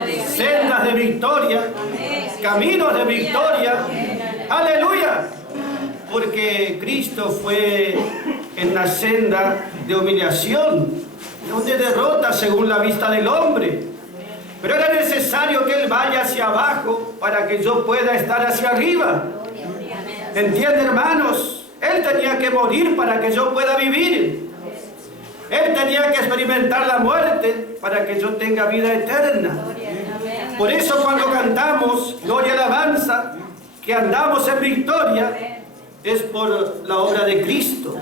sendas de victoria, caminos de victoria. Aleluya. Porque Cristo fue en la senda de humillación, de derrota según la vista del hombre. Pero era necesario que Él vaya hacia abajo para que yo pueda estar hacia arriba. ¿Entiende, hermanos? Él tenía que morir para que yo pueda vivir. Él tenía que experimentar la muerte para que yo tenga vida eterna. Por eso cuando cantamos gloria y alabanza, que andamos en victoria, es por la obra de Cristo.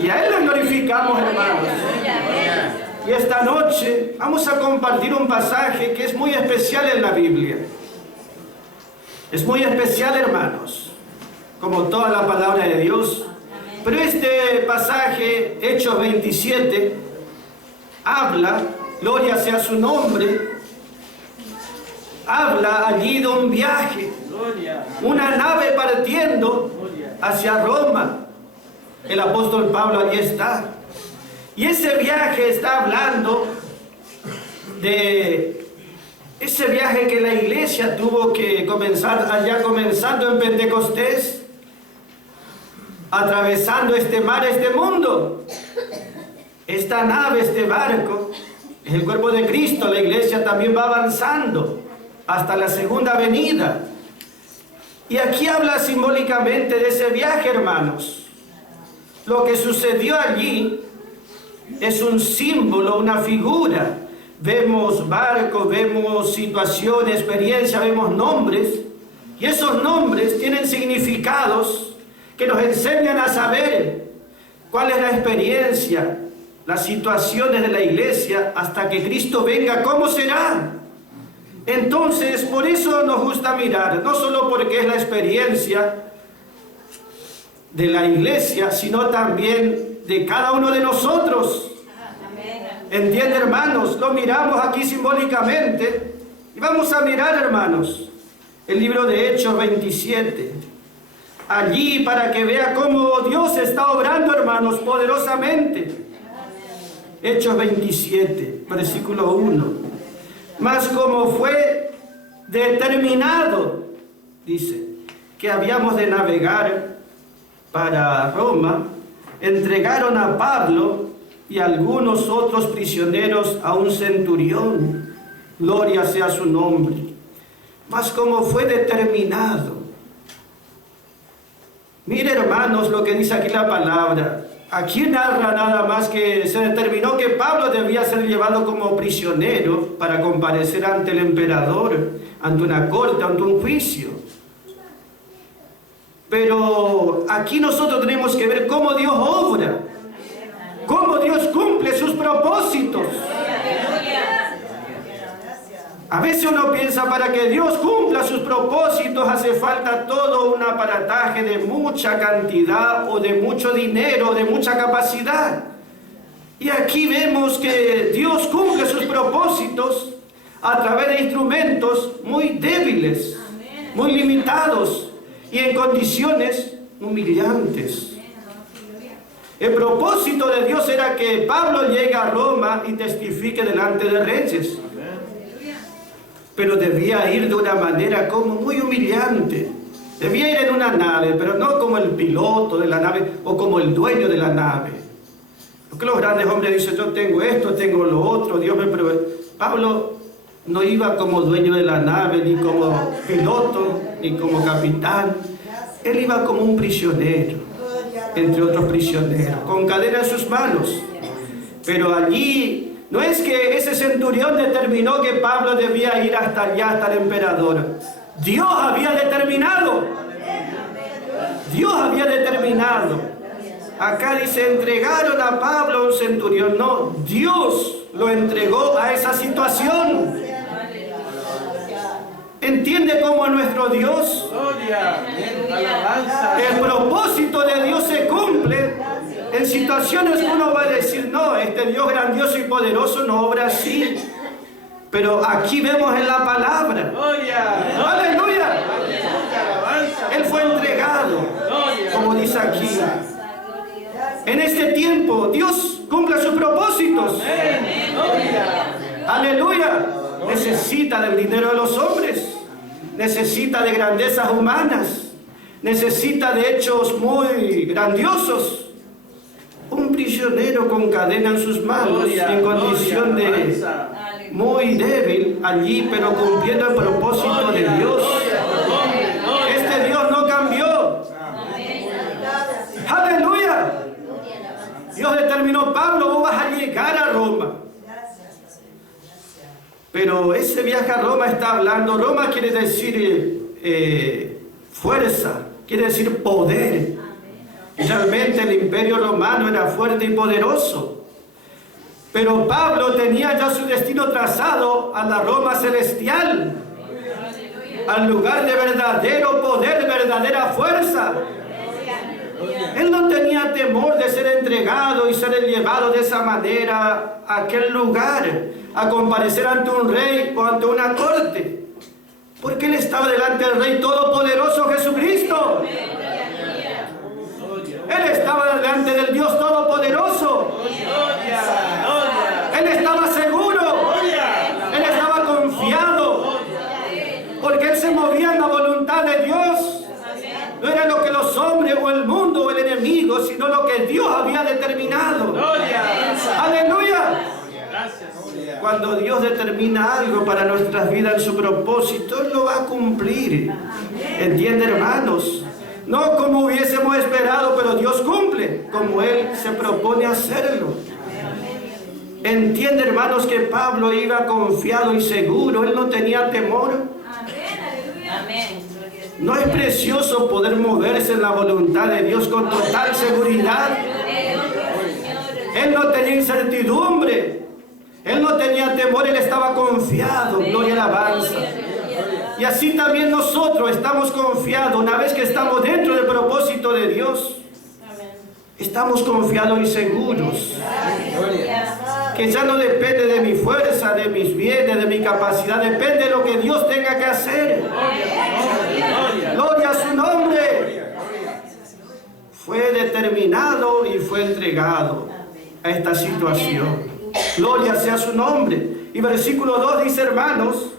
Y a Él lo glorificamos, hermanos. Y esta noche vamos a compartir un pasaje que es muy especial en la Biblia. Es muy especial, hermanos, como toda la palabra de Dios. Pero este pasaje, Hechos 27, habla, gloria sea su nombre, habla allí de un viaje, una nave partiendo hacia Roma. El apóstol Pablo allí está. Y ese viaje está hablando de ese viaje que la iglesia tuvo que comenzar allá, comenzando en Pentecostés, atravesando este mar, este mundo. Esta nave, este barco, es el cuerpo de Cristo. La iglesia también va avanzando hasta la segunda venida. Y aquí habla simbólicamente de ese viaje, hermanos. Lo que sucedió allí es un símbolo, una figura. Vemos barcos, vemos situaciones, experiencias, vemos nombres. Y esos nombres tienen significados que nos enseñan a saber cuál es la experiencia, las situaciones de la iglesia hasta que Cristo venga, cómo será. Entonces, por eso nos gusta mirar, no solo porque es la experiencia de la iglesia, sino también de cada uno de nosotros. ¿Entiende, hermanos? Lo miramos aquí simbólicamente y vamos a mirar, hermanos, el libro de Hechos 27. Allí para que vea cómo Dios está obrando, hermanos, poderosamente. Hechos 27, versículo 1. Mas como fue determinado, dice, que habíamos de navegar para Roma, entregaron a Pablo y algunos otros prisioneros a un centurión. Gloria sea su nombre. Mas como fue determinado. Mire, hermanos, lo que dice aquí la palabra. Aquí narra nada más que se determinó que Pablo debía ser llevado como prisionero para comparecer ante el emperador, ante una corte, ante un juicio. Pero aquí nosotros tenemos que ver cómo Dios obra, cómo Dios cumple sus propósitos. A veces uno piensa, para que Dios cumpla sus propósitos hace falta todo un aparataje de mucha cantidad o de mucho dinero, de mucha capacidad. Y aquí vemos que Dios cumple sus propósitos a través de instrumentos muy débiles, muy limitados y en condiciones humillantes. El propósito de Dios era que Pablo llegue a Roma y testifique delante de reyes. Pero debía ir de una manera como muy humillante. Debía ir en una nave, pero no como el piloto de la nave o como el dueño de la nave. Porque los grandes hombres dicen, yo tengo esto, tengo lo otro, Dios me provee. Pablo no iba como dueño de la nave, ni como piloto, ni como capitán. Él iba como un prisionero, entre otros prisioneros, con cadena en sus manos. Pero allí no es que ese centurión determinó que Pablo debía ir hasta allá, hasta el emperador. Dios había determinado. Dios había determinado. Acá dice, entregaron a Pablo a un centurión. No, Dios lo entregó a esa situación. ¿Entiende cómo nuestro Dios? El propósito de Dios se cumple en situaciones que uno va a decir, no, este Dios grandioso y poderoso no obra así. Pero aquí vemos en la palabra. ¡Aleluya! Él fue entregado, como dice aquí. En este tiempo, Dios cumple sus propósitos. ¡Aleluya! necesita del dinero de los hombres, necesita de grandezas humanas, necesita de hechos muy grandiosos. Un prisionero con cadena en sus manos, en condición de muy débil allí, pero cumpliendo el propósito de Dios. Este Dios no cambió. Aleluya. Dios determinó: Pablo, vos vas a llegar a Roma. Pero ese viaje a Roma está hablando. Roma quiere decir fuerza, quiere decir poder. Realmente el imperio romano era fuerte y poderoso. Pero Pablo tenía ya su destino trazado a la Roma celestial, al lugar de verdadero poder, verdadera fuerza. Él no tenía temor de ser entregado y ser llevado de esa manera a aquel lugar, a comparecer ante un rey o ante una corte, porque él estaba delante del Rey Todopoderoso Jesucristo. Él estaba delante del Dios Todopoderoso. Él estaba seguro. Él estaba confiado, porque él se movía en la voluntad de Dios. No era lo que los hombres o el mundo o el enemigo, sino lo que Dios había determinado. Aleluya. Cuando Dios determina algo para nuestras vidas en su propósito, Él lo va a cumplir. ¿Entiende, hermanos? No como hubiésemos esperado, pero Dios cumple como Él se propone hacerlo. Entiende, hermanos, que Pablo iba confiado y seguro. Él no tenía temor. ¿No es precioso poder moverse en la voluntad de Dios con total seguridad? Él no tenía incertidumbre. Él no tenía temor. Él estaba confiado. Gloria y alabanza. Y así también nosotros estamos confiados. Una vez que estamos dentro del propósito de Dios, estamos confiados y seguros. Que ya no depende de mi fuerza, de mis bienes, de mi capacidad. Depende de lo que Dios tenga que hacer. Gloria a su nombre. Fue determinado y fue entregado a esta situación. Gloria sea su nombre. Y versículo 2 dice, hermanos: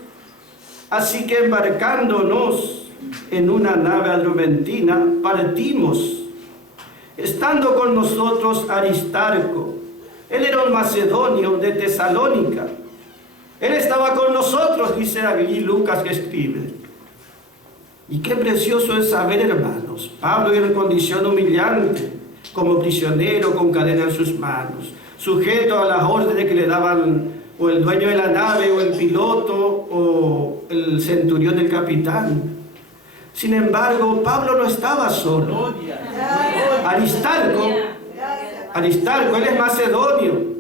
así que embarcándonos en una nave adrumentina, partimos, estando con nosotros Aristarco. Él era un macedonio de Tesalónica. Él estaba con nosotros, dice aquí Lucas que escribe. Y qué precioso es saber, hermanos, Pablo en condición humillante, como prisionero con cadena en sus manos, sujeto a las órdenes que le daban o el dueño de la nave, o el piloto, o el centurión del capitán. Sin embargo, Pablo no estaba solo. Aristarco, él es macedonio.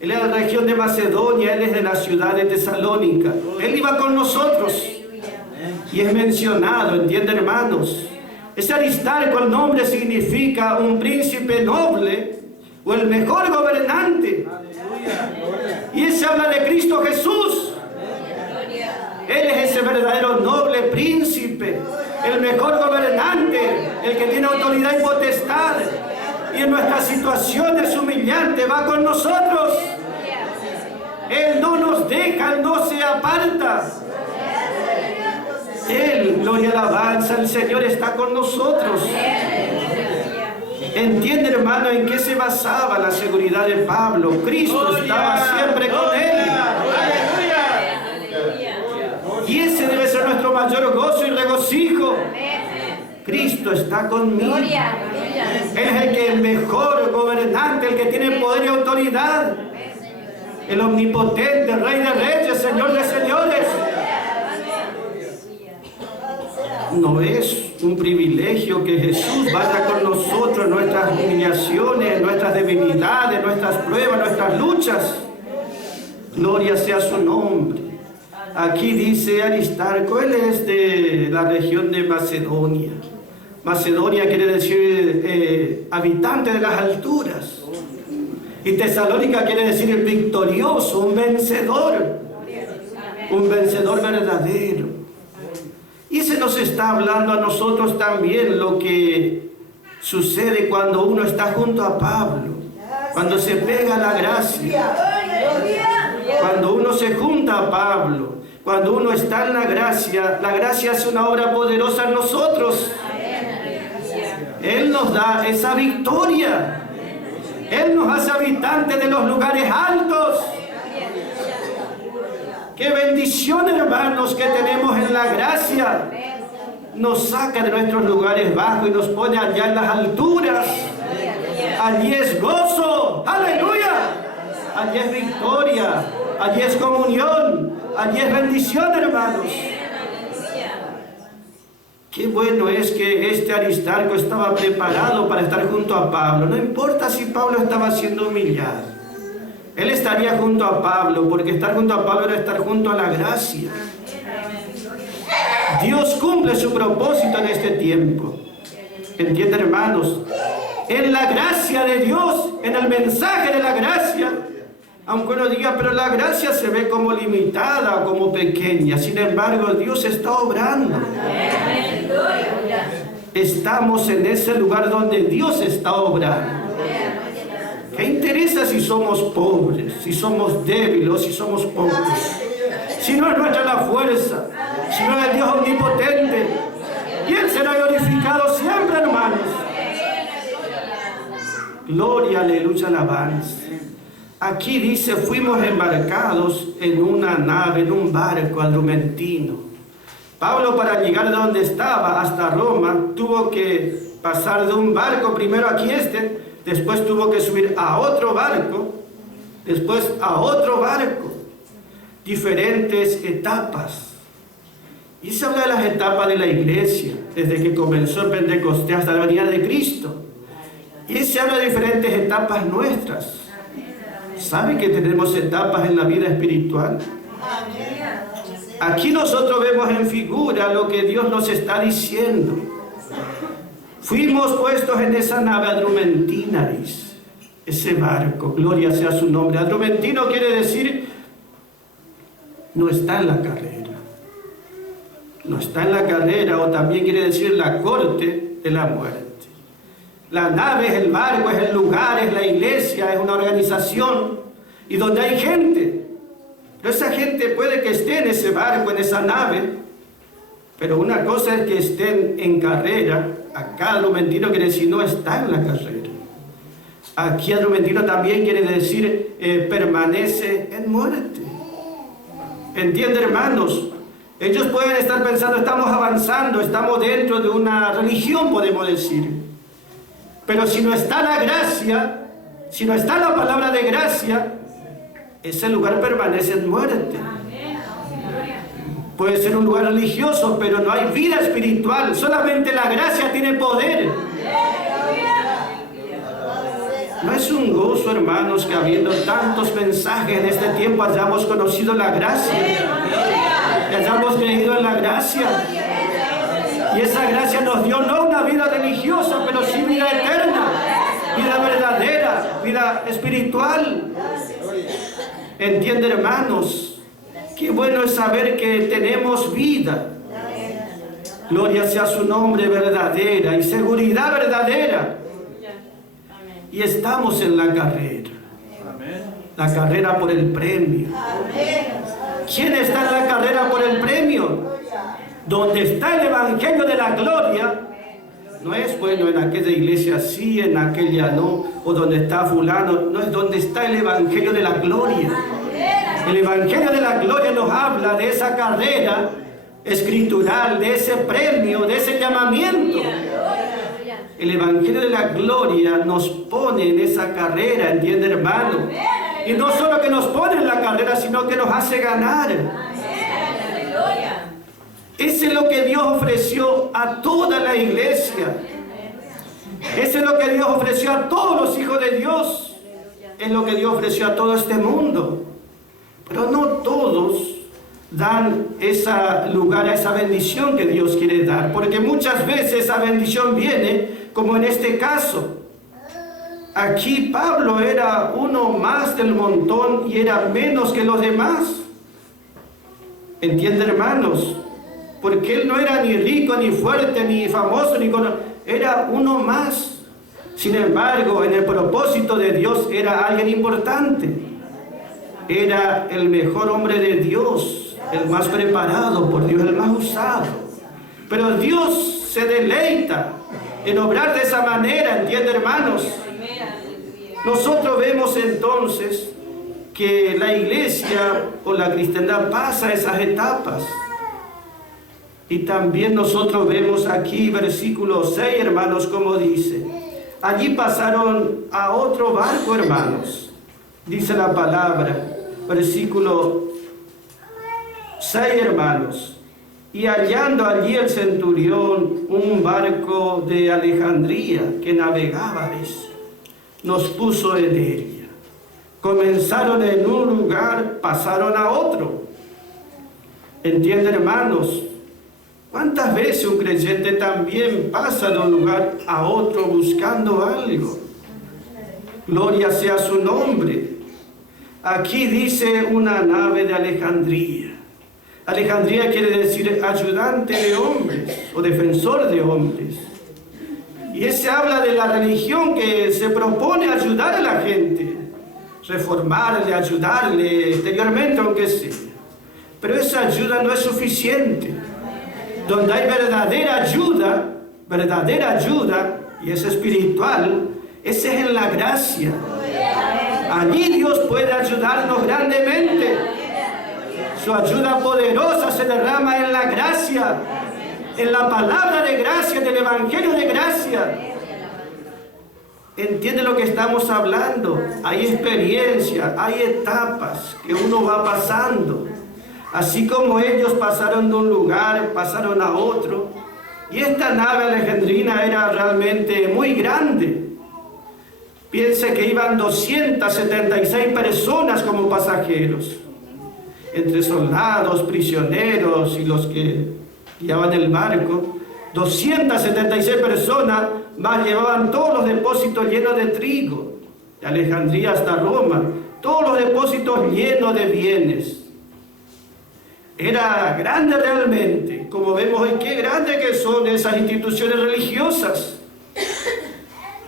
Él es de la región de Macedonia, él es de la ciudad de Tesalónica. Él iba con nosotros. Y es mencionado, ¿entienden, hermanos? Ese Aristarco, el nombre significa un príncipe noble, o el mejor gobernante. Y se habla de Cristo Jesús. Él es ese verdadero noble príncipe, el mejor gobernante, el que tiene autoridad y potestad. Y en nuestras situaciones humillantes va con nosotros. Él no nos deja, Él no se aparta. Él, gloria y alabanza, el Señor está con nosotros. ¿Entiende, hermano, en qué se basaba la seguridad de Pablo? Cristo estaba siempre con él. Y ese debe ser nuestro mayor gozo y regocijo. Cristo está conmigo. Él es el mejor gobernante, el que tiene poder y autoridad. El omnipotente, Rey de reyes, Señor de señores. No es un privilegio que Jesús vaya con nosotros en nuestras humillaciones, en nuestras debilidades, en nuestras pruebas, en nuestras luchas. Gloria sea su nombre. Aquí dice Aristarco, él es de la región de Macedonia. Macedonia quiere decir habitante de las alturas. Y Tesalónica quiere decir victorioso, un vencedor verdadero. Y se nos está hablando a nosotros también lo que sucede cuando uno está junto a Pablo, cuando se pega la gracia. Cuando uno se junta a Pablo, cuando uno está en la gracia hace una obra poderosa en nosotros. Él nos da esa victoria. Él nos hace habitantes de los lugares altos. Qué bendición, hermanos, que tenemos en la gracia. Nos saca de nuestros lugares bajos y nos pone allá en las alturas. Allí es gozo. ¡Aleluya! Allí es victoria. Allí es comunión. Allí es bendición, hermanos. Qué bueno es que este Aristarco estaba preparado para estar junto a Pablo. No importa si Pablo estaba siendo humillado. Él estaría junto a Pablo, porque estar junto a Pablo era estar junto a la gracia. Dios cumple su propósito en este tiempo. ¿Entienden, hermanos? En la gracia de Dios, en el mensaje de la gracia, aunque uno diga, pero la gracia se ve como limitada, como pequeña. Sin embargo, Dios está obrando. Estamos en ese lugar donde Dios está obrando. ¿Qué interesa si somos pobres, si somos débiles o si somos pocos? Si no es nuestra la fuerza, si no es el Dios omnipotente. Y Él será glorificado siempre, hermanos. Gloria, aleluya, alabanza. Aquí dice, fuimos embarcados en una nave, en un barco adrumentino. Pablo, para llegar de donde estaba hasta Roma, tuvo que pasar de un barco, primero aquí después tuvo que subir a otro barco, después a otro barco. Diferentes etapas. Y se habla de las etapas de la iglesia, desde que comenzó el Pentecostés hasta la venida de Cristo. Y se habla de diferentes etapas nuestras. ¿Sabe que tenemos etapas en la vida espiritual? Aquí nosotros vemos en figura lo que Dios nos está diciendo. Fuimos puestos en esa nave adrumentina, dice, ese barco, gloria sea su nombre. Adrumentino quiere decir, no está en la carrera. No está en la carrera, o también quiere decir la corte de la muerte. La nave es el barco, es el lugar, es la iglesia, es una organización, y donde hay gente. Pero esa gente puede que esté en ese barco, en esa nave, pero una cosa es que estén en carrera. Acá adrumentino quiere decir no está en la carrera. Aquí adrumentino también quiere decir permanece en muerte. ¿Entiende, hermanos? Ellos pueden estar pensando, estamos avanzando, estamos dentro de una religión, podemos decir. Pero si no está la gracia, si no está la palabra de gracia, ese lugar permanece en muerte. Puede ser un lugar religioso, pero no hay vida espiritual. Solamente la gracia tiene poder. No es un gozo, hermanos, que habiendo tantos mensajes en este tiempo hayamos conocido la gracia, que hayamos creído en la gracia. Y esa gracia nos dio no una vida religiosa, pero sí vida eterna, vida verdadera, vida espiritual. ¿Entienden, hermanos? Qué bueno es saber que tenemos vida. Gloria sea su nombre, verdadera y seguridad verdadera. Y estamos en la carrera. La carrera por el premio. ¿Quién está en la carrera por el premio? Donde está el evangelio de la gloria. No es, bueno, en aquella iglesia sí, en aquella no, o donde está fulano. No, es donde está el evangelio de la gloria. El evangelio de la gloria nos habla de esa carrera escritural, de ese premio, de ese llamamiento. El evangelio de la gloria nos pone en esa carrera, ¿entiende, hermano? Y no solo que nos pone en la carrera, sino que nos hace ganar. Ese es lo que Dios ofreció a toda la iglesia. Ese es lo que Dios ofreció a todos los hijos de Dios. Es lo que Dios ofreció a todo este mundo. Pero no todos dan ese lugar a esa bendición que Dios quiere dar. Porque muchas veces esa bendición viene, como en este caso. Aquí Pablo era uno más del montón y era menos que los demás. ¿Entienden, hermanos? Porque él no era ni rico, ni fuerte, ni famoso, ni conocido. Era uno más. Sin embargo, en el propósito de Dios era alguien importante. era el mejor hombre de Dios, el más preparado por Dios, el más usado. Pero Dios se deleita en obrar de esa manera, ¿entiende, hermanos? Nosotros vemos entonces que la iglesia o la cristiandad pasa esas etapas. Y también nosotros vemos aquí, versículo 6, hermanos, como dice: allí pasaron a otro barco, hermanos. Dice la palabra, versículo 6, hermanos: y hallando allí el centurión un barco de Alejandría que navegaba, dice, nos puso en ella. Comenzaron en un lugar, pasaron a otro. ¿Entienden, hermanos? ¿Cuántas veces un creyente también pasa de un lugar a otro buscando algo? Gloria sea su nombre. Aquí dice una nave de Alejandría. Alejandría quiere decir ayudante de hombres o defensor de hombres. Y ese habla de la religión que se propone ayudar a la gente, reformarle, ayudarle exteriormente, aunque sea. Pero esa ayuda no es suficiente. Donde hay verdadera ayuda, y es espiritual, ese es en la gracia. Allí Dios puede ayudarnos grandemente. Su ayuda poderosa se derrama en la gracia, en la palabra de gracia, del evangelio de gracia. ¿Entiende lo que estamos hablando? Hay experiencia, hay etapas que uno va pasando. Así como ellos pasaron de un lugar, pasaron a otro. Y esta nave alejandrina era realmente muy grande. Piense que iban 276 personas como pasajeros, entre soldados, prisioneros y los que guiaban el barco. 276 personas, más llevaban todos los depósitos llenos de trigo, de Alejandría hasta Roma, todos los depósitos llenos de bienes. Era grande realmente, como vemos hoy, qué grandes que son esas instituciones religiosas.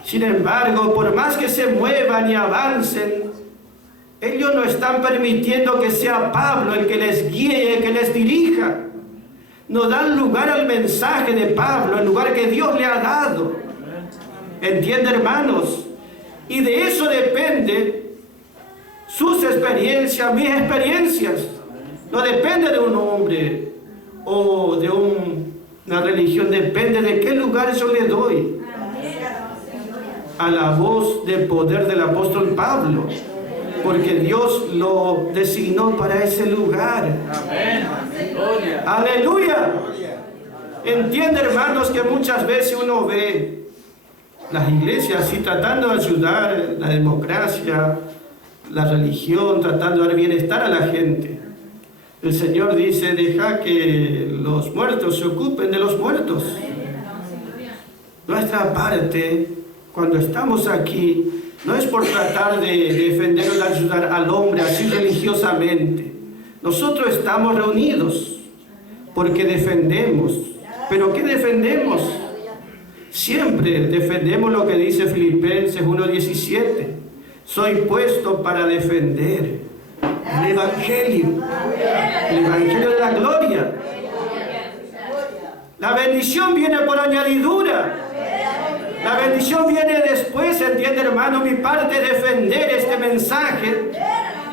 Sin embargo, por más que se muevan y avancen, ellos no están permitiendo que sea Pablo el que les guíe y el que les dirija. No dan lugar al mensaje de Pablo, el lugar que Dios le ha dado. ¿Entiende, hermanos? Y de eso depende sus experiencias, mis experiencias. No depende de un hombre o de una religión, depende de qué lugar yo le doy a la voz de poder del apóstol Pablo, porque Dios lo designó para ese lugar. Amén. Aleluya. Entiende, hermanos, que muchas veces uno ve las iglesias así tratando de ayudar la democracia, la religión, tratando de dar bienestar a la gente. El Señor dice: deja que los muertos se ocupen de los muertos. Nuestra parte, cuando estamos aquí, no es por tratar de defender o de ayudar al hombre así religiosamente. Nosotros estamos reunidos porque defendemos. ¿Pero qué defendemos? Siempre defendemos lo que dice Filipenses 1:17. Soy puesto para defender el evangelio de la gloria. La bendición viene por añadidura. La bendición viene después, ¿entiende, hermano? Mi parte es defender este mensaje.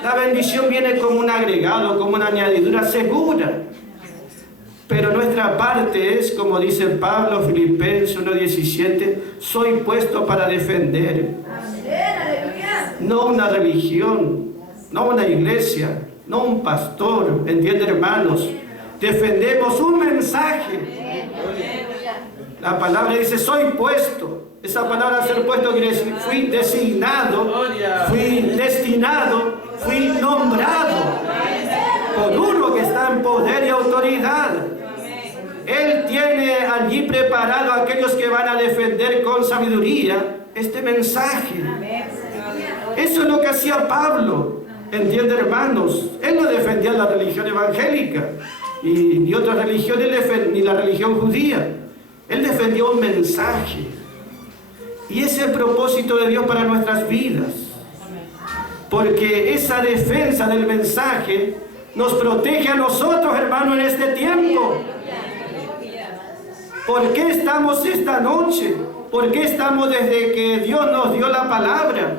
La bendición viene como un agregado, como una añadidura segura. Pero nuestra parte es, como dice Pablo, Filipenses 1:17, soy puesto para defender. No una religión, no una iglesia, no un pastor, ¿entiende, hermanos? Defendemos un mensaje. La palabra dice: soy puesto. Esa palabra ser puesto quiere decir fui designado, fui destinado, fui nombrado por uno que está en poder y autoridad. Él tiene allí preparado a aquellos que van a defender con sabiduría este mensaje. Eso es lo que hacía Pablo, ¿entiende, hermanos? Él no defendía la religión evangélica ni otras religiones, ni la religión judía. Él defendió un mensaje. Y ese es el propósito de Dios para nuestras vidas. porque esa defensa del mensaje nos protege a nosotros, hermanos, en este tiempo. ¿Por qué estamos esta noche? ¿Por qué estamos desde que Dios nos dio la palabra?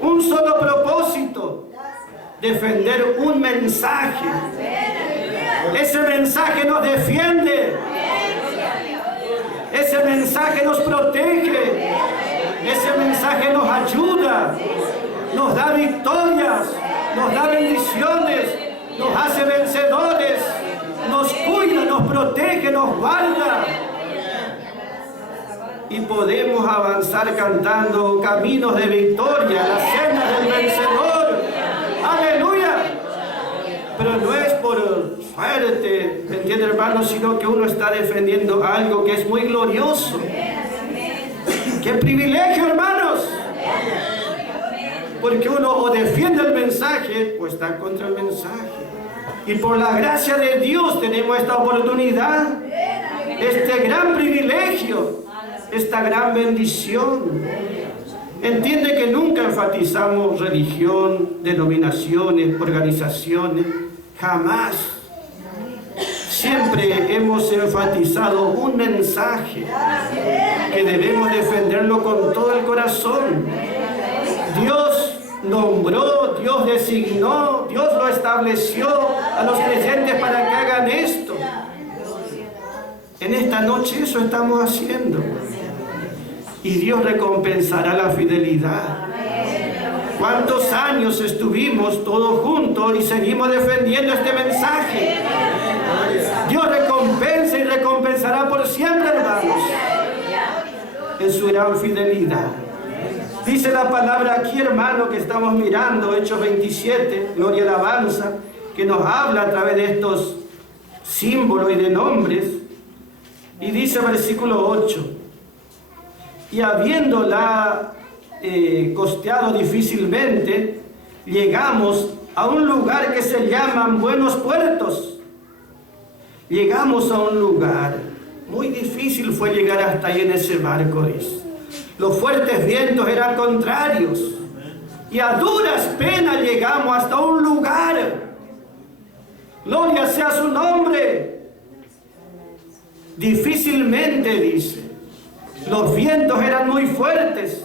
Un solo propósito: defender un mensaje. Ese mensaje nos defiende. Ese mensaje nos protege. Ese mensaje nos ayuda. Nos da victorias. Nos da bendiciones. Nos hace vencedores. Nos cuida, nos protege, nos guarda. Y podemos avanzar cantando caminos de victoria, la senda del vencedor. ¡Aleluya! Pero no es por suerte, ¿me entiende, hermano? Sino que uno está defendiendo algo que es muy glorioso. ¡Qué privilegio, hermanos! Porque uno o defiende el mensaje o está contra el mensaje. Y por la gracia de Dios tenemos esta oportunidad, este gran privilegio, esta gran bendición. Entiende que nunca enfatizamos religión, denominaciones, organizaciones, jamás. Siempre hemos enfatizado un mensaje que debemos defenderlo con todo el corazón. Dios nombró, Dios designó, Dios lo estableció a los creyentes para que hagan esto. En esta noche eso estamos haciendo. Y Dios recompensará la fidelidad. ¿Cuántos años estuvimos todos juntos y seguimos defendiendo este mensaje? Dios recompensa y recompensará por siempre, hermanos, en su gran fidelidad. Dice la palabra aquí, hermano, que estamos mirando, Hechos 27, gloria y alabanza, que nos habla a través de estos símbolos y de nombres. Y dice versículo 8: y habiéndola costeado difícilmente, llegamos a un lugar que se llaman Buenos Puertos. Llegamos a un lugar, muy difícil fue llegar hasta ahí en ese barco, dice. Los fuertes vientos eran contrarios. Y a duras penas llegamos hasta un lugar. Gloria sea su nombre. Difícilmente, dice. Los vientos eran muy fuertes.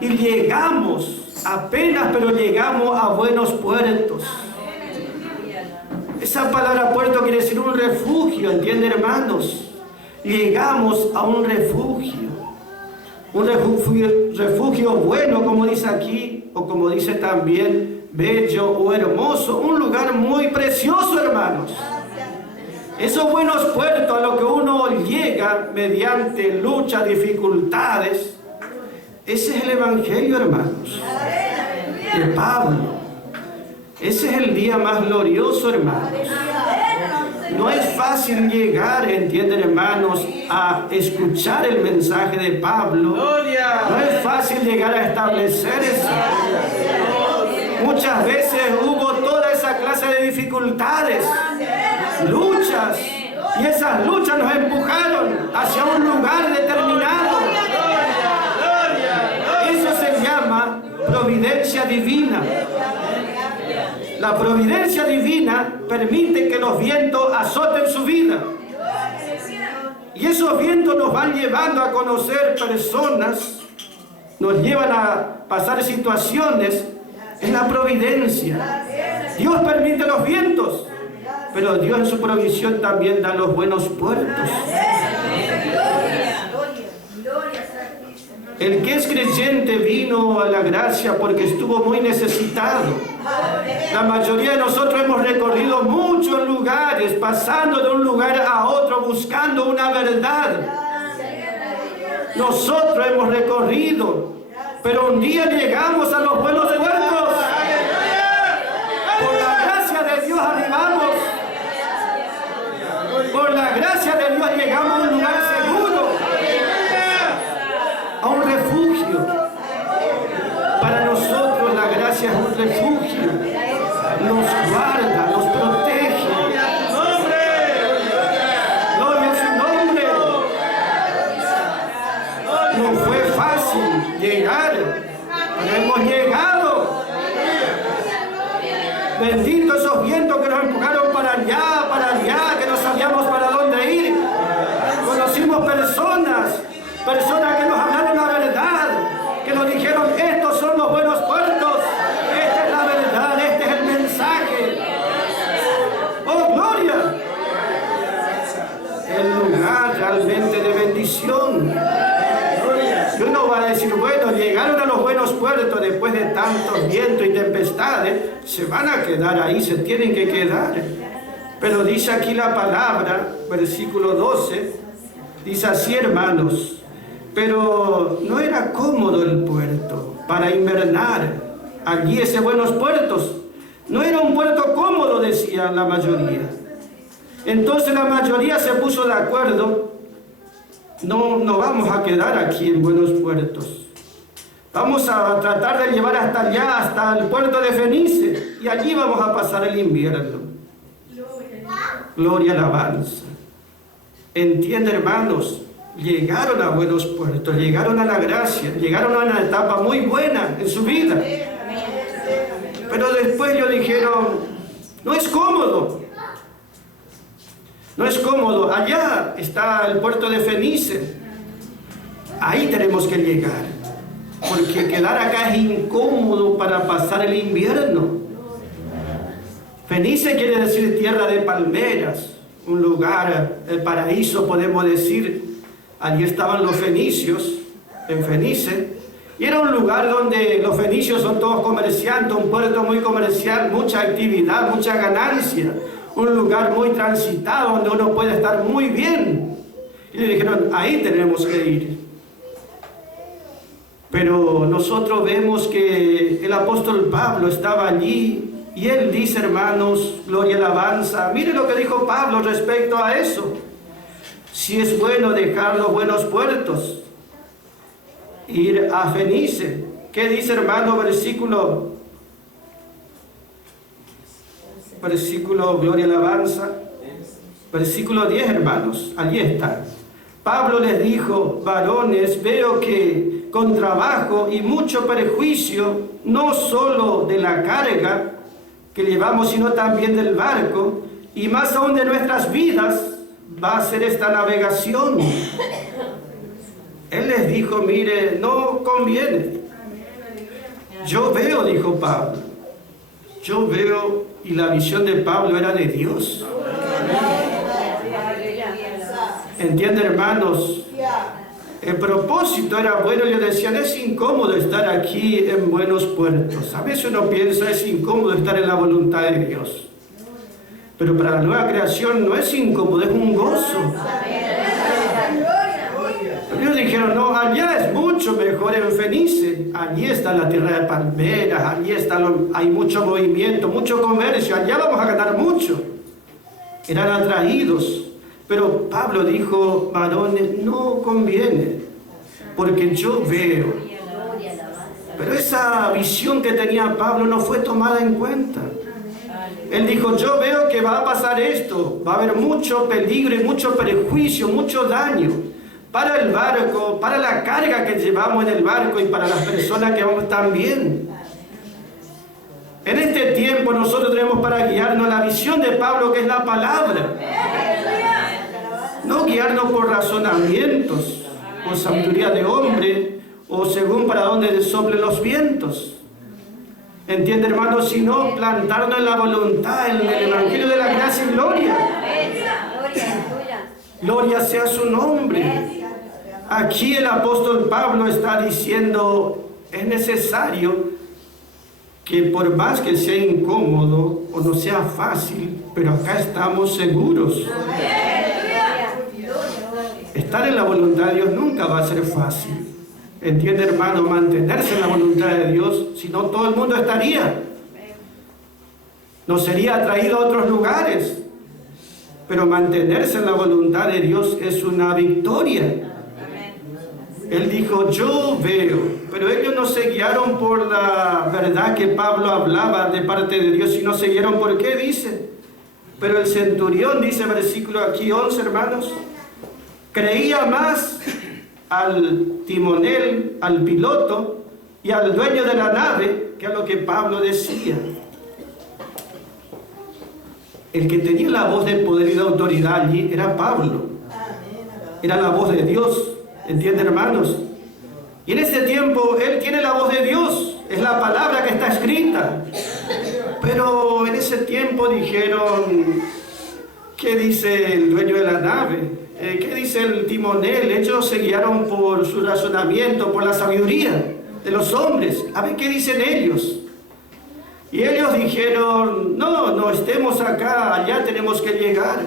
Y llegamos, apenas, pero llegamos a Buenos Puertos. Esa palabra puerto quiere decir un refugio, ¿entienden, hermanos? Llegamos a un refugio. Un refugio bueno, como dice aquí, o como dice también, bello o hermoso. Un lugar muy precioso, hermanos. Esos buenos puertos a los que uno llega mediante lucha, dificultades, ese es el Evangelio, hermanos, de Pablo. Ese es el día más glorioso, hermanos. No es fácil llegar, entienden, hermanos, a escuchar el mensaje de Pablo. No es fácil llegar a establecer eso. Muchas veces hubo toda esa clase de dificultades, luchas, y esas luchas nos empujaron hacia un lugar determinado. Eso se llama providencia divina. La providencia divina permite que los vientos azoten su vida. Y esos vientos nos van llevando a conocer personas, nos llevan a pasar situaciones en la providencia. Dios permite los vientos, pero Dios en su provisión también da los buenos puertos. El que es creyente vino a la gracia porque estuvo muy necesitado. La mayoría de nosotros hemos recorrido muchos lugares, pasando de un lugar a otro, buscando una verdad. Nosotros hemos recorrido, pero un día llegamos a los buenos puertos. Por la gracia de Dios arribamos. Por la gracia de Dios llegamos a un lugar seguro, a un refugio. Para nosotros la gracia es un refugio. Nos guarda, nos protege. Gloria a su nombre. No fue fácil llegar, pero hemos llegado. Bendito esos vientos que nos empujaron para allá, que no sabíamos para dónde ir. Conocimos personas que nos hablaron la verdad, que nos dijeron, estos son los buenos puertos, esta es la verdad, este es el mensaje. ¡Oh, gloria! El lugar realmente de bendición. Y uno va a decir, bueno, llegaron a los buenos puertos después de tantos vientos y tempestades, se van a quedar ahí, se tienen que quedar. Pero dice aquí la palabra, versículo 12, dice así, hermanos, pero no era cómodo el puerto para invernar. Allí ese buenos puertos, no era un puerto cómodo, decía la mayoría. Entonces la mayoría se puso de acuerdo. No vamos a quedar aquí en buenos puertos. Vamos a tratar de llevar hasta allá, hasta el puerto de Fenice, y allí vamos a pasar el invierno. Gloria, alabanza. Entiende, hermanos, llegaron a buenos puertos, llegaron a la gracia, llegaron a una etapa muy buena en su vida. Pero después ellos dijeron, no es cómodo. No es cómodo. Allá está el puerto de Fenice. Ahí tenemos que llegar. Porque quedar acá es incómodo para pasar el invierno. Fenice quiere decir tierra de palmeras. Un lugar, el paraíso podemos decir. Allí estaban los fenicios, en Fenice. Y era un lugar donde los fenicios son todos comerciantes. Un puerto muy comercial, mucha actividad, mucha ganancia. Un lugar muy transitado donde uno puede estar muy bien. Y le dijeron, ahí tenemos que ir. Pero nosotros vemos que el apóstol Pablo estaba allí y él dice, hermanos, gloria, alabanza. Mire lo que dijo Pablo respecto a eso. Si es bueno dejar los buenos puertos, ir a Fenice. ¿Qué dice, hermano? Versículo, gloria, alabanza. Versículo 10, hermanos, allí está. Pablo les dijo, varones, veo que con trabajo y mucho perjuicio, no solo de la carga que llevamos, sino también del barco, y más aún de nuestras vidas, va a ser esta navegación. Él les dijo, mire, no conviene. Yo veo, dijo Pablo, yo veo. Y la visión de Pablo era de Dios. ¿Entienden, hermanos? El propósito era bueno. Ellos decían, es incómodo estar aquí en buenos puertos. A veces uno piensa, es incómodo estar en la voluntad de Dios. Pero para la nueva creación no es incómodo, es un gozo. Ellos dijeron, no, allá es mucho mejor en Fenice. Allí está la tierra de palmeras, allí hay mucho movimiento, mucho comercio, allá vamos a ganar mucho. Eran atraídos. Pero Pablo dijo, varones, no conviene, porque yo veo. Pero esa visión que tenía Pablo no fue tomada en cuenta. Él dijo, yo veo que va a pasar esto, va a haber mucho peligro y mucho perjuicio, mucho daño. Para el barco, para la carga que llevamos en el barco y para las personas que vamos también. En este tiempo nosotros tenemos para guiarnos la visión de Pablo, que es la palabra. No guiarnos por razonamientos, por sabiduría de hombre, o según para dónde soplen los vientos. ¿Entiende, hermanos? Sino plantarnos en la voluntad, en el Evangelio de la gracia y gloria. Gloria sea su nombre. Aquí el apóstol Pablo está diciendo, es necesario que por más que sea incómodo o no sea fácil, pero acá estamos seguros. Estar en la voluntad de Dios nunca va a ser fácil. ¿Entiende, hermano? Mantenerse en la voluntad de Dios, si no todo el mundo estaría. No sería atraído a otros lugares. Pero mantenerse en la voluntad de Dios es una victoria. Él dijo, yo veo, pero ellos no se guiaron por la verdad que Pablo hablaba de parte de Dios, sino se guiaron por qué, dice. Pero el centurión, dice versículo aquí 11, hermanos, creía más al timonel, al piloto y al dueño de la nave que a lo que Pablo decía. el que tenía la voz de poder y de autoridad allí era Pablo. Era la voz de Dios, ¿entienden, hermanos? Y en este tiempo él tiene la voz de Dios, es la palabra que está escrita. Pero en ese tiempo dijeron, ¿qué dice el dueño de la nave? ¿Qué dice el timonel? Ellos se guiaron por su razonamiento, por la sabiduría de los hombres. A ver qué dicen ellos. Y ellos dijeron, no estemos acá, allá tenemos que llegar.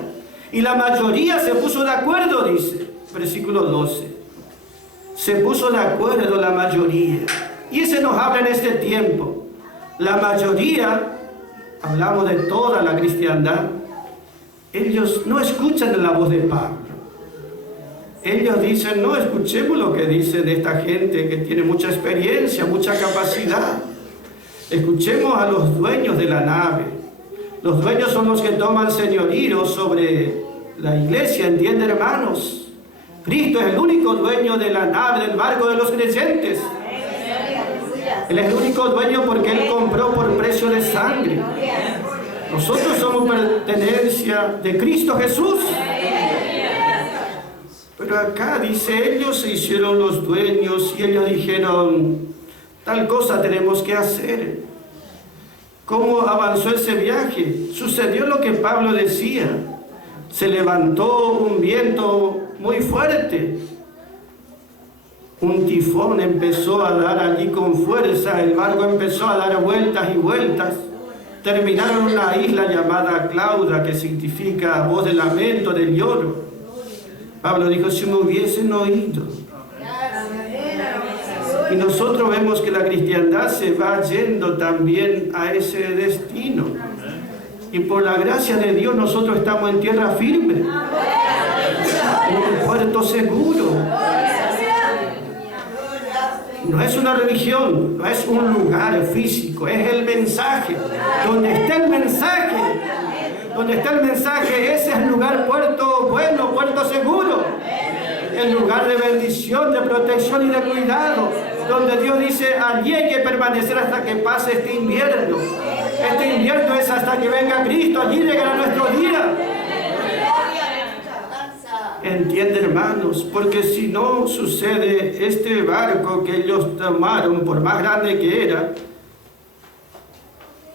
Y la mayoría se puso de acuerdo, dice, versículo 12. Se puso de acuerdo la mayoría. Y ese nos habla en este tiempo. La mayoría, hablamos de toda la cristiandad, ellos no escuchan la voz de Pablo. Ellos dicen, no, escuchemos lo que dicen esta gente que tiene mucha experiencia, mucha capacidad. Escuchemos a los dueños de la nave. Los dueños son los que toman señorío sobre la iglesia, ¿entienden, hermanos? Cristo es el único dueño de la nave, del barco de los creyentes. Él es el único dueño porque Él compró por precio de sangre. Nosotros somos pertenencia de Cristo Jesús. Pero acá dice, ellos se hicieron los dueños y ellos dijeron, tal cosa tenemos que hacer. ¿Cómo avanzó ese viaje? Sucedió lo que Pablo decía. Se levantó un viento muy fuerte. Un tifón empezó a dar allí con fuerza. El barco empezó a dar vueltas y vueltas. Terminaron en una isla llamada Clauda, que significa voz de lamento, de lloro. Pablo dijo, si me hubiesen oído. Y nosotros vemos que la cristiandad se va yendo también a ese destino. Y por la gracia de Dios nosotros estamos en tierra firme. En un puerto seguro. No es una religión, no es un lugar físico, es el mensaje. Donde está el mensaje, ese es el lugar, puerto bueno, puerto seguro. El lugar de bendición, de protección y de cuidado. Donde Dios dice, allí hay que permanecer hasta que pase este invierno. Este invierno es hasta que venga Cristo, allí llegará nuestro día. ¿Entienden, hermanos? Porque si no sucede, este barco que ellos tomaron, por más grande que era,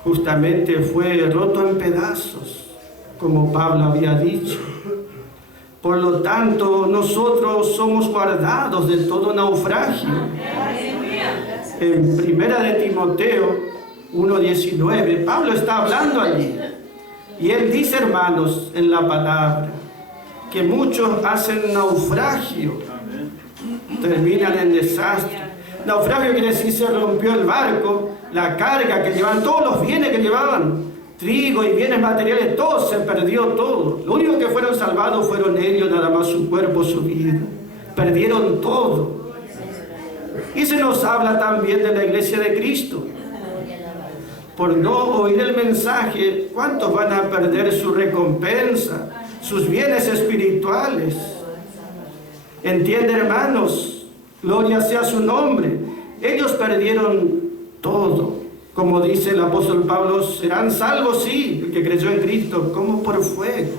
justamente fue roto en pedazos, como Pablo había dicho. Por lo tanto, nosotros somos guardados de todo naufragio. En 1 Timoteo 1:19, Pablo está hablando allí. Y él dice, hermanos, en la palabra, que muchos hacen naufragio, terminan en desastre. Naufragio quiere decir se rompió el barco, la carga que llevaban, todos los bienes que llevaban, trigo y bienes materiales, todo se perdió todo. Lo único que fueron salvados fueron ellos, nada más su cuerpo, su vida. Perdieron todo. Y se nos habla también de la iglesia de Cristo. Por no oír el mensaje, ¿cuántos van a perder su recompensa, sus bienes espirituales? ¿Entienden, hermanos? Gloria sea su nombre. Ellos perdieron todo. Como dice el apóstol Pablo, serán salvos, sí, el que creyó en Cristo, como por fuego.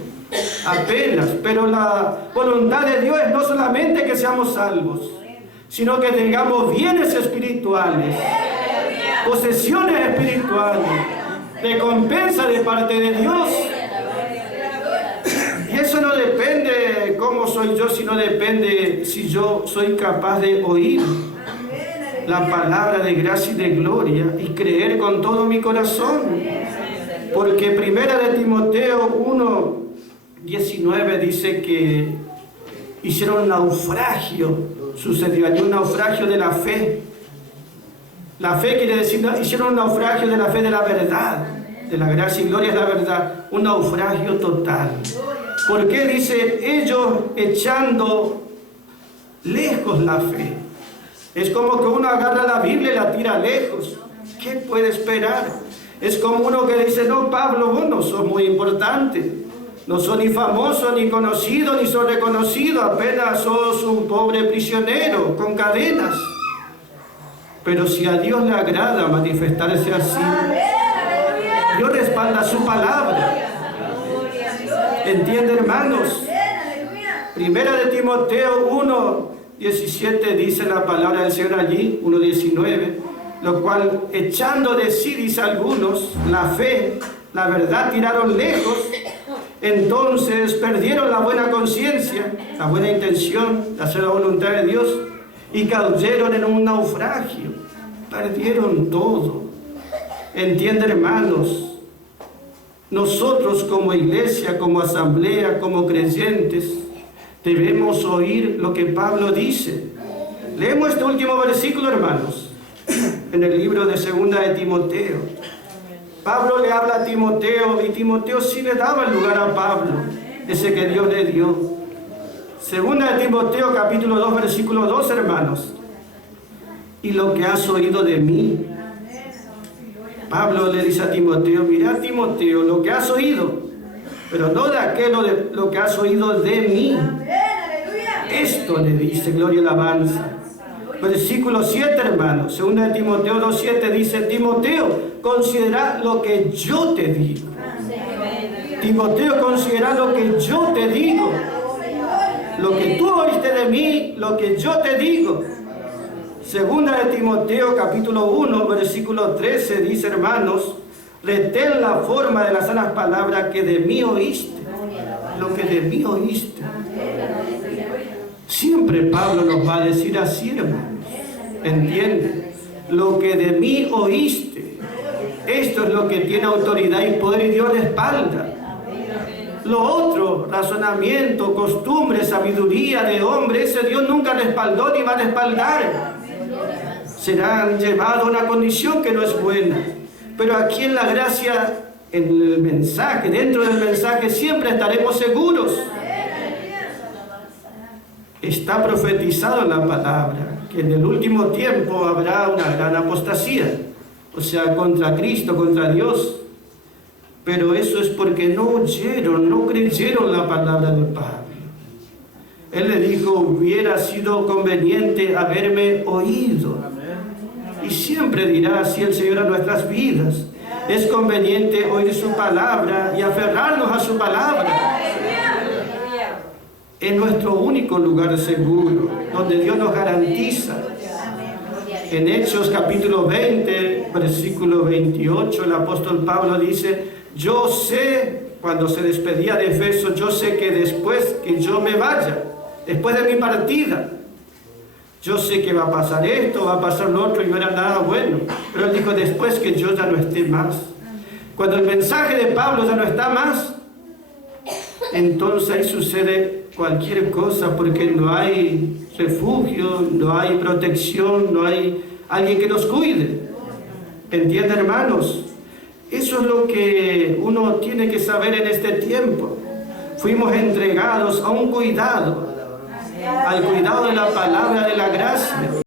Apenas. Pero la voluntad de Dios es no solamente que seamos salvos, sino que tengamos bienes espirituales, posesiones espirituales, recompensa de parte de Dios. Y eso no depende de cómo soy yo, sino depende si yo soy capaz de oír la palabra de gracia y de gloria y creer con todo mi corazón. Porque 1 Timoteo 1:19 dice que hicieron naufragio, sucedió allí un naufragio de la fe. La fe quiere decir, hicieron un naufragio de la fe, de la verdad, de la gracia y gloria es la verdad, un naufragio total. ¿Por qué? Dice, ellos echando lejos la fe. Es como que uno agarra la Biblia y la tira lejos. ¿Qué puede esperar? Es como uno que dice, no, Pablo, vos no sos muy importante. No sos ni famoso, ni conocido, ni sos reconocido. Apenas sos un pobre prisionero con cadenas. Pero si a Dios le agrada manifestarse así, Dios respalda su palabra. ¿Entienden, hermanos? Primera de Timoteo 1:17 dice la palabra del Señor allí, 1:19, lo cual echando de sí, dice algunos, la fe, la verdad tiraron lejos, entonces perdieron la buena conciencia, la buena intención de hacer la voluntad de Dios y cayeron en un naufragio, perdieron todo. ¿Entienden, hermanos? Nosotros como iglesia, como asamblea, como creyentes, debemos oír lo que Pablo dice. Leemos este último versículo, hermanos, en el libro de Segunda de Timoteo. Pablo le habla a Timoteo y Timoteo sí le daba el lugar a Pablo, ese que Dios le dio. Segunda de Timoteo capítulo 2 versículo 2, hermanos. Y lo que has oído de mí. Pablo le dice a Timoteo, mira Timoteo, lo que has oído, pero no de aquello de lo que has oído de mí. Esto le dice, gloria y alabanza. Versículo 7, hermanos. Segunda de Timoteo 2:7 dice, Timoteo, considera lo que yo te digo. Timoteo, considera lo que yo te digo. Lo que tú oíste de mí, lo que yo te digo. Segunda de Timoteo capítulo 1, versículo 13 dice, hermanos, retén la forma de las sanas palabras que de mí oíste. Lo que de mí oíste. Siempre Pablo nos va a decir así, hermanos. ¿Entienden? Lo que de mí oíste. Esto es lo que tiene autoridad y poder y Dios respalda. Lo otro, razonamiento, costumbre, sabiduría de hombre, ese Dios nunca respaldó ni va a respaldar. Serán llevados a una condición que no es buena. Pero aquí en la gracia, en el mensaje, dentro del mensaje, siempre estaremos seguros. Está profetizado en la palabra que en el último tiempo habrá una gran apostasía, o sea, contra Cristo, contra Dios. Pero eso es porque no oyeron, no creyeron la palabra de Pablo. Él le dijo, hubiera sido conveniente haberme oído. Y siempre dirá así el Señor a nuestras vidas. Es conveniente oír su palabra y aferrarnos a su palabra. Es nuestro único lugar seguro, donde Dios nos garantiza. En Hechos capítulo 20, versículo 28, el apóstol Pablo dice, yo sé, cuando se despedía de Efeso, yo sé que después que yo me vaya, después de mi partida, yo sé que va a pasar esto, va a pasar lo otro y no era nada bueno. Pero él dijo, después que yo ya no esté más. Cuando el mensaje de Pablo ya no está más, entonces ahí sucede cualquier cosa, porque no hay refugio, no hay protección, no hay alguien que nos cuide. ¿Entienden, hermanos? Eso es lo que uno tiene que saber en este tiempo. Fuimos entregados a un cuidado, al cuidado de la palabra de la gracia.